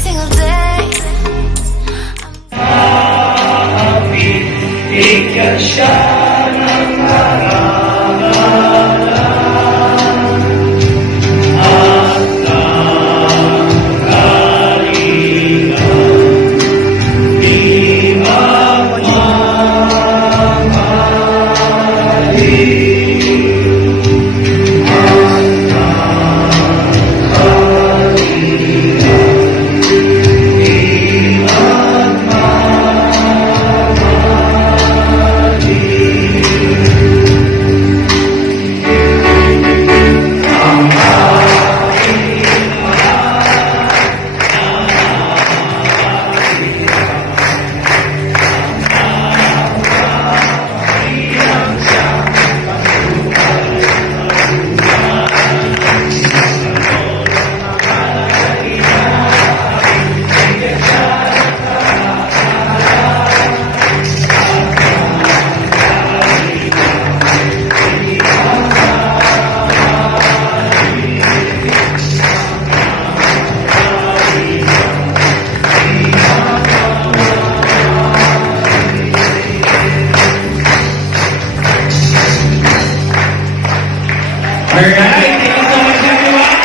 single day. Ikaw siya ng marangalan at nangalilan, di magmamahali. Alright, thank you so much everyone.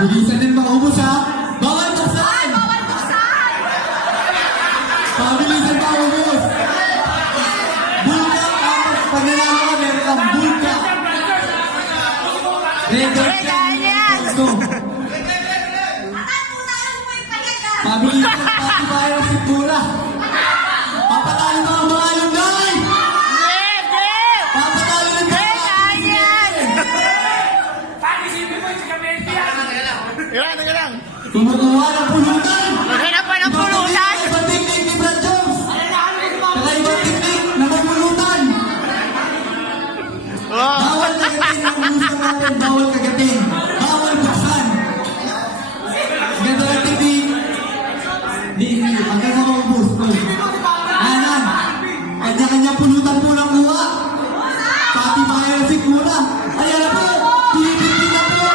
Bilisan din maubos ha. Bawal buksan! Bawal buksan! Pabilisan maubos. Bulka tapos pag nanalo ka meron kang bulka. Go! Pabilisan pati tayo si Pula. Papatalo ka ang mga alumni! Papatalo ng mga kumukuha ng pulutan! Maghanap pa ng pulutan! Ibang teknik ni Brad Jones! Ibang teknik na magpulutan! Bawal kagatin ang ulusang natin! Bawal kagatin! Bawal buksan! Ganda ng teknik! Hindi, ang ganda mo ubus! Ayan! Kanya-kanya pulutan po lang kuha! Pati mga yung muna! Ayan na po! Pilipin na po!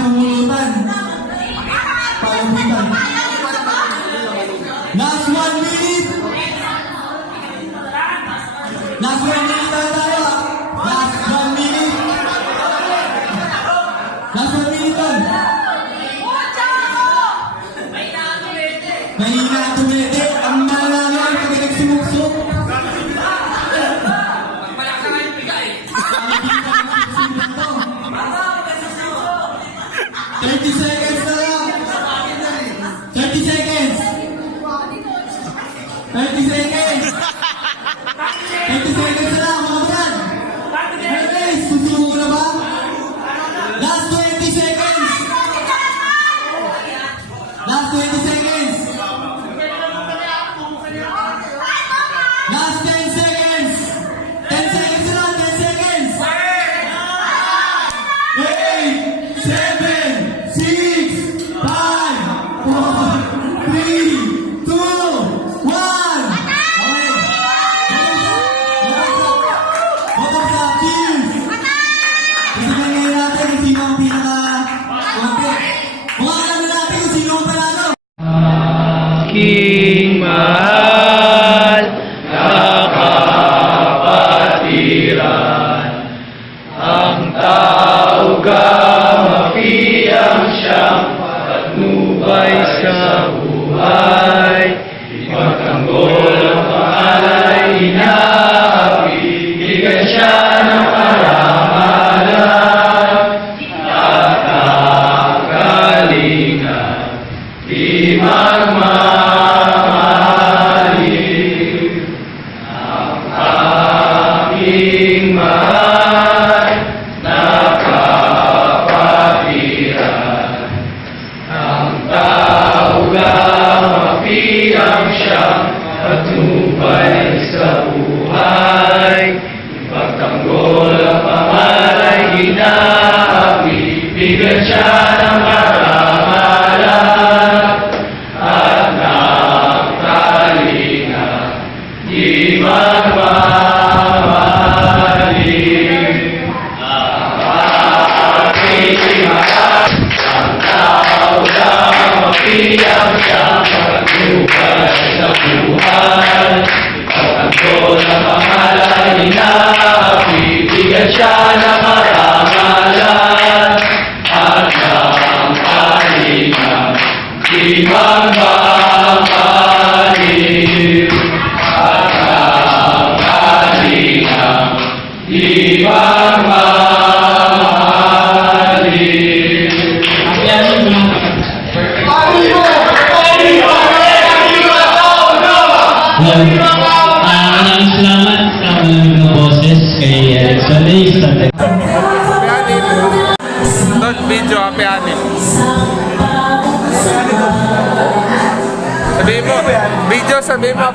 pumulutan. Pagalitan. Last 1 minute. Last 1 minute tayo. Last 1 minute. Last 1 minute tayo. Mahina ang tumete. Ang malala ay pag nagsumuksok. 30 seconds na lang. 30 seconds. 30 seconds. 30 seconds na lang, mga brad. Okay, susuko na ba? Last 20 seconds. Last 20 seconds. Last 10 seconds. 10 seconds na lang, 10 seconds. 8, 7, 6, 5, 4, 3, 2, 1. Okay. Bottoms up, cheers! Kasi ngayon natin kung sino ang pinaka-konti. Mukhang alam natin kung sino ang panalo. Aking mahal na kapatiran, ang tao gamapiyang siyang patnubay sa buhay. Ipagtanggol ang pangalay, inaapi, bigyan siya ng karangalan. At ang kalinga, di magmamahalin. Ang aking mahal na kapatiran, ang tao gamapiyang siyang patnubay sa buhay. Ipagtanggol ang pangalay, inaapi, bigyan siya ng karangalan. At ng kalinga, di magmamahalin. Ang aking mahal, ang tao gamapiyang siyang patnubay sa buhay. Ipagtanggol ang pangalay, inaapi, bigyan siya ng karangalan. At ng kalinga, di magmamahalin. At ang kalinga, di magmamahalin. Maraming salamat sa mga boses kay Erickson Days. Don't video, Happy Ani. Sabihin mo, video, sabihin mo.